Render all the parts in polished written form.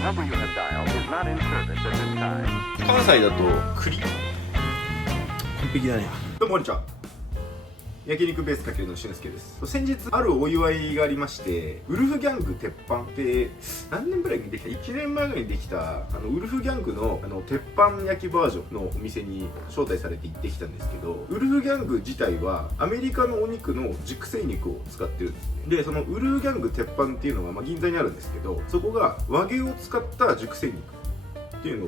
関西だと栗。完璧だね。どうもこんにちは。焼肉ベースかけるの俊介です。先日あるお祝いがありまして、ウルフギャング鉄板って何年ぐらいにできた ?1 年前ぐらいにできたウルフギャングの鉄板焼きバージョンのお店に招待されて行ってきたんですけど、ウルフギャング自体はアメリカのお肉の熟成肉を使ってるんですね。でそのウルフギャング鉄板っていうのが、銀座にあるんですけど、そこが和牛を使った熟成肉っていうの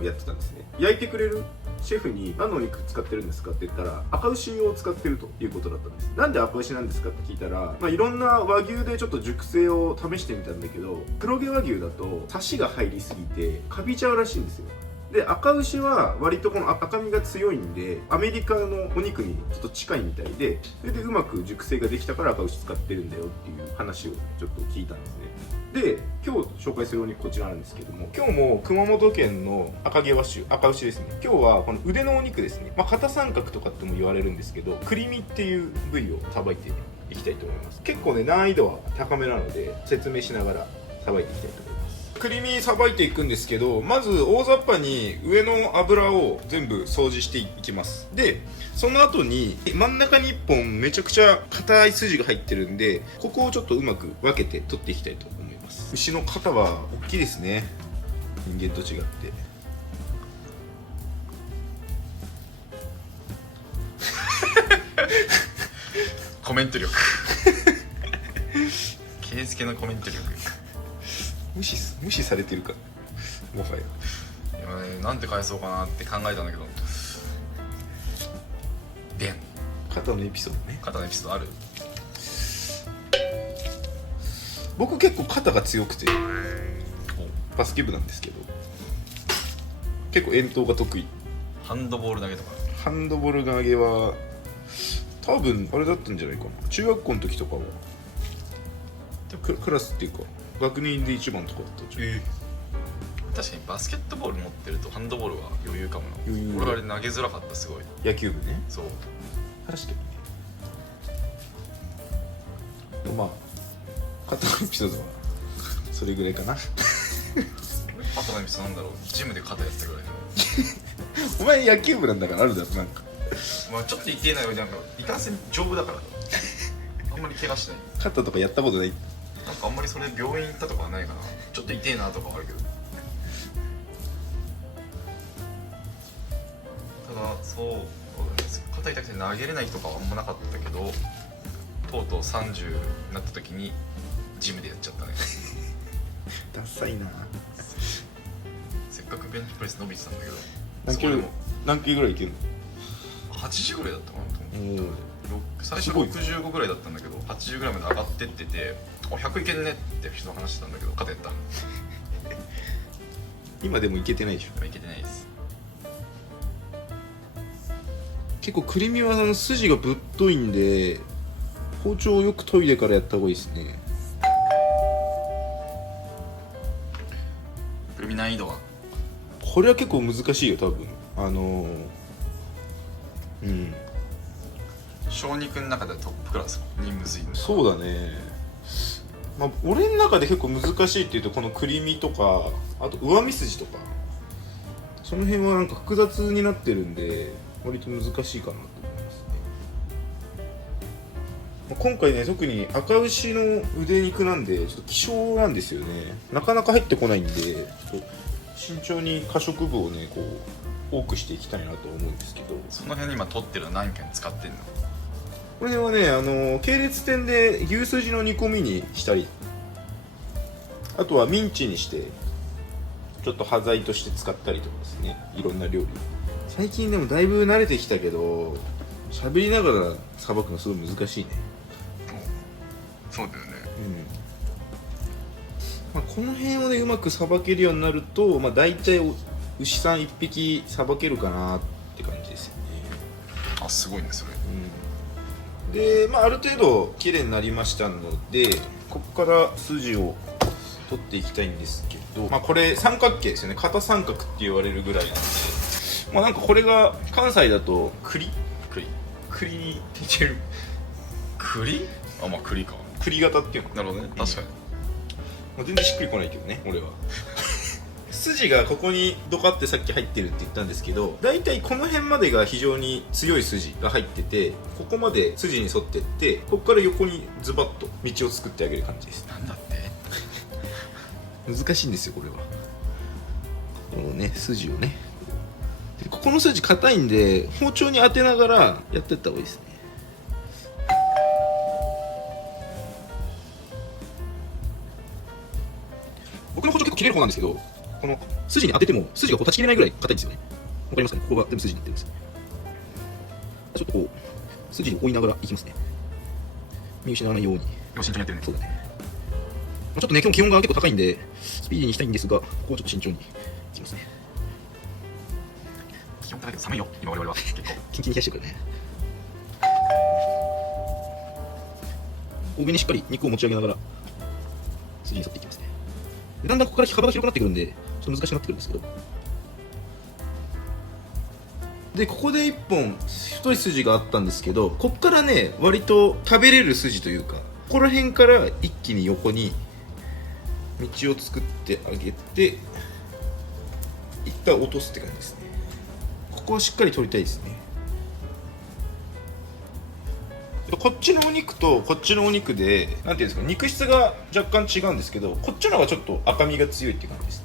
をやってたんですね。焼いてくれるシェフに何のお肉使ってるんですかって言ったら、赤牛を使ってるということだったんです。なんで赤牛なんですかって聞いたら、いろんな和牛でちょっと熟成を試してみたんだけど、黒毛和牛だとサシが入りすぎてカビちゃうらしいんですよ。で赤牛は割とこの赤みが強いんで、アメリカのお肉にちょっと近いみたいで、それでうまく熟成ができたから赤牛使ってるんだよっていう話をちょっと聞いたんですね。で今日紹介するお肉こちらなんですけども、今日も熊本県の赤毛和種赤牛ですね。今日はこの腕のお肉ですね、肩三角とかっても言われるんですけど、クリミっていう部位をさばいていきたいと思います。結構ね難易度は高めなので説明しながらさばいていきたいと思います。クリミさばいていくんですけど、まず大雑把に上の脂を全部掃除していきます。でその後に真ん中に1本めちゃくちゃ硬い筋が入ってるんで、ここをちょっとうまく分けて取っていきたいと思います。牛の肩は大きいですね、人間と違って。コメント力圭介のコメント力無視されてるかもはや。今ね、なんて返そうかなって考えたんだけど、でん肩のエピソードね。肩のエピソードある？僕結構肩が強くてバスケ部なんですけど、結構遠投が得意。ハンドボール投げとか。ハンドボール投げは多分あれだったんじゃないかな。中学校の時とかはクラスっていうか学年で一番とかだった。確かにバスケットボール持ってるとハンドボールは余裕かもな。俺あれ投げづらかった、すごい。野球部ね。そう確かにね。肩のエピソードはそれぐらいかな。肩のエピソードなんだろう、ジムで肩やったぐらいのお前野球部なんだからあるだろ。なんかちょっと痛えなよ、なんかいかんせん丈夫だからあんまり怪我しない。肩とかやったことない。なんかあんまりそれ病院行ったとかはないかな。ちょっと痛えなとかはあるけど、ただそう肩痛くて投げれないとかはあんまなかったけど、とうとう30になった時にジムでやっちゃったね。ダサいな。せっかくベンチプレス伸びてたんだけど、何キロぐらいいけるの80ぐらいだったかなと思って。お最初65ぐらいだったんだけど、80ぐらいまで上がってってて、100いけるねって人と話してたんだけど、肩やった今でもいけてないでしょ。いけてないです。結構クリミは筋がぶっといんで、包丁をよく研いでからやった方がいいですね。クリミ難易度はこれは結構難しいよ多分。小肉の中ではトップクラスにむずいの。そうだね。俺の中で結構難しいっていうと、このクリミとか、あと上身筋とか、その辺はなんか複雑になってるんで割と難しいかなと思いますね。今回ね、特に赤牛の腕肉なんでちょっと希少なんですよね。なかなか入ってこないんで、ちょっと慎重に可食部をねこう多くしていきたいなと思うんですけど。その辺今取ってるの何件使ってんの？これはね、系列店で牛すじの煮込みにしたり、あとはミンチにしてちょっと端材として使ったりとかですね、いろんな料理。最近でもだいぶ慣れてきたけど、喋りながらさばくのすごい難しいね。そうだよね。この辺をねうまくさばけるようになると、大体牛さん1匹さばけるかなって感じですよね。あ、すごいねそれ。で、ある程度綺麗になりましたので、ここから筋を取っていきたいんですけど、これ三角形ですよね。肩三角って言われるぐらいなんで、なんかこれが関西だと栗に似てる。栗？あ、栗か。栗型っていうの。なるほどね、確かに。全然しっくりこないけどね、俺は。筋がここにドカってさっき入ってるって言ったんですけど、だいたいこの辺までが非常に強い筋が入ってて、ここまで筋に沿ってってここから横にズバッと道を作ってあげる感じです。なんだって難しいんですよこれは。このね筋をね、でここの筋硬いんで包丁に当てながらやっていった方がいいですね。僕の包丁結構切れる方なんですけど、この筋に当てても筋がこう断ち切れないぐらい硬いんですよね。わかりますかね。ここが全部筋になってるんです。ちょっとこう筋を追いながらいきますね。見失わないように。慎重にやってるね。そうだね。ちょっとね、今日気温が結構高いんで、スピーディーにしたいんですが、ここをちょっと慎重にいきますね。気温高いけど寒いよ、今我々は結構。キンキンに冷やしてくるね。上にしっかり肉を持ち上げながら、筋に沿っていきますね。でだんだんここから幅が広くなってくるんで、ちょっと難しくなってくるんですけど。で、ここで1本太い筋があったんですけど、ここからね、割と食べれる筋というか、ここら辺から一気に横に道を作ってあげて、一旦落とすって感じですね。ここをしっかり取りたいですね。こっちのお肉とこっちのお肉で、なんていうんですか、肉質が若干違うんですけど、こっちの方がちょっと赤みが強いっていう感じですね。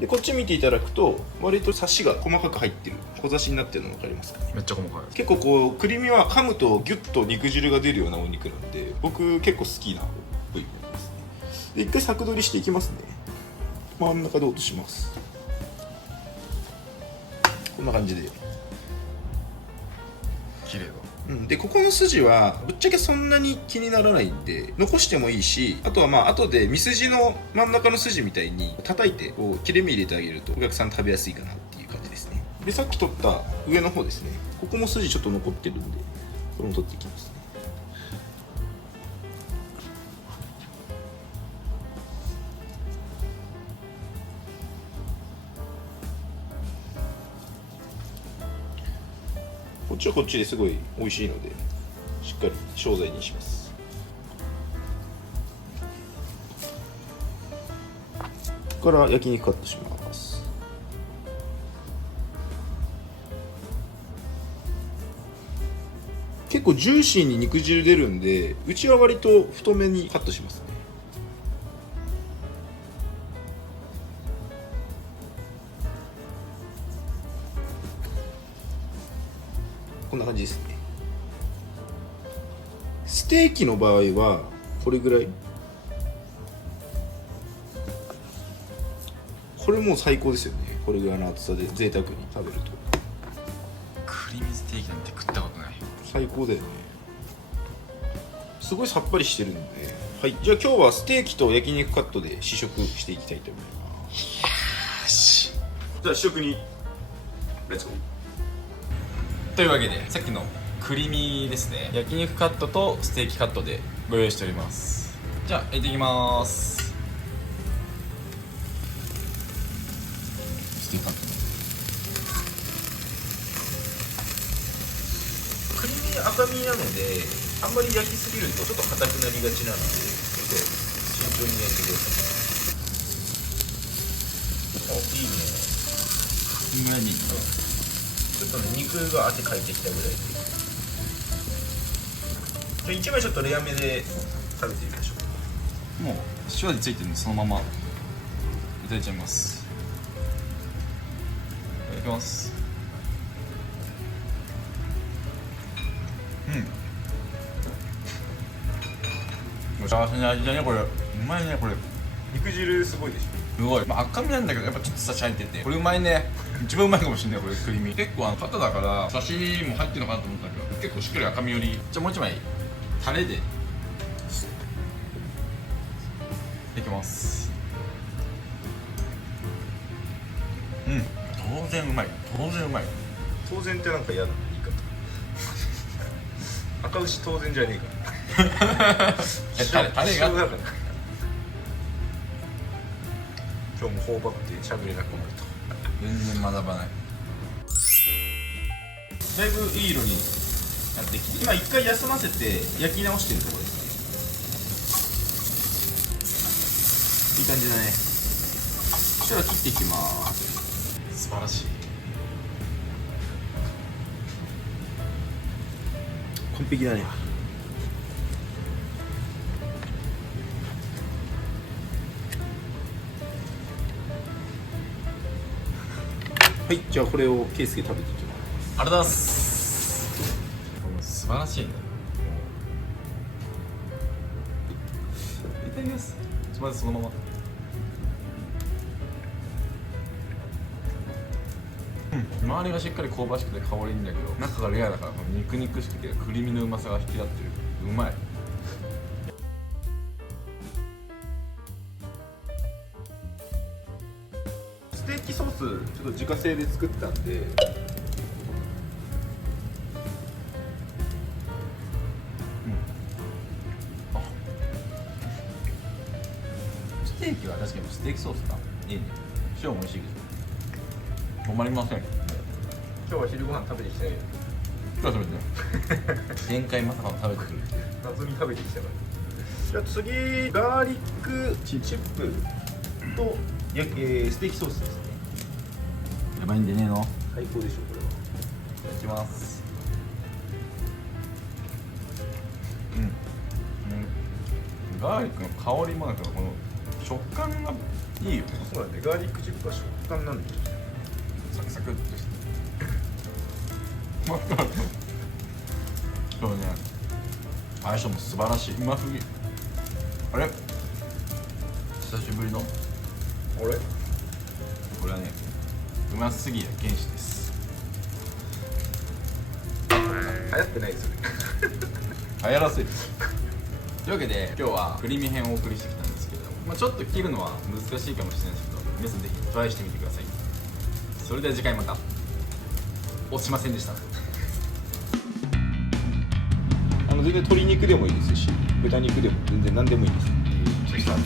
で、こっち見ていただくと、割とサシが細かく入ってる、小刺しになってるの分かりますかね。めっちゃ細かい。結構こう、くり身は噛むとギュッと肉汁が出るようなお肉なんで、僕結構好きな部位ですね。で、一回柵取りしていきますね。真ん中で落とします。こんな感じで。綺麗だ。でここの筋はぶっちゃけそんなに気にならないんで残してもいいし、あとはまあ後でミスジの真ん中の筋みたいに叩いてこう切れ目入れてあげるとお客さん食べやすいかなっていう感じですね。でさっき取った上の方ですね、ここも筋ちょっと残ってるんでこれも取っていきますね。こっちはこっちですごい美味しいのでしっかり商材にします。ここから焼肉カットします。結構ジューシーに肉汁出るんで、うちは割と太めにカットしますね。こんな感じですね。ステーキの場合はこれぐらい。これもう最高ですよね。これぐらいの厚さで贅沢に食べるとクリーミーステーキなんて食ったことない。最高だよね。すごいさっぱりしてるんで、はい、じゃあ今日はステーキと焼肉カットで試食していきたいと思います。よし。じゃあ試食にレッツゴー。というわけでさっきのクリミですね、焼肉カットとステーキカットでご用意しております。じゃあ焼いていきます。ステーキカットクリーミー赤身なのであんまり焼きすぎるとちょっと硬くなりがちなので、ちょっと慎重に焼いてください。お、いいね。いいぐらいでいい。ちょっとね、肉が汗かいてきたぐらいで、1枚ちょっとレアめで食べてみましょう。もう塩味ついてるんでそのままいただいちゃいます。いただきます。幸せな味だねこれ。うまいねこれ。肉汁すごいでしすごい、まあ、赤身なんだけどやっぱちょっとさし入っててこれうまいね。一番うまいかもしれないこれクリーミー。結構肩だから刺身も入ってるのかなと思ったけど結構しっかり赤身より。じゃあもう一枚タレでいきます。当然うまい。当然うまい。当然ってなんか嫌な言い方。赤牛当然じゃねえからタレがだから今日も頬張って喋れなくなると。全然学ばない。だいぶいい色になってきて、今一回休ませて焼き直してるところですね。いい感じだね。こちら切っていきます。素晴らしい。完璧だね。はい、じゃあこれをケースで食べていきます。ありがとうございます。もう素晴らしいね。いただきます。まずそのまま。周りがしっかり香ばしくて香りいいんだけど、中がレアだから肉々しくてクリーミーのうまさが引き立ってる。うまい。ステーキソースちょっと自家製で作ったんで、ステーキは確かにステーキソースかいいね。塩も美味しいけど止まりません。今日は昼ご飯食べてきてないよ。今日は食べてない。限界まさかの食べてくる。謎に食べてきたから。じゃあ次ガーリックチップとステーキソースですね。やばいんでねえの。最高でしょこれは。いただきます。ガーリックの香りもなんかこの食感がいいよね。そうだね、ガーリックチップは食感なんでサクサクっとしてそうね、相性も素晴らしい。うますぎ。あれ久しぶりのあれこれはね、うますぎや原始です。流行ってないですよね。流行らせるというわけで今日はクリーミー編をお送りしてきたんですけれども、ちょっと切るのは難しいかもしれないですけど、皆さんぜひトライしてみてください。それでは次回また。落ちませんでした。全然鶏肉でもいいですし、豚肉でも全然何でもいいです。そしたら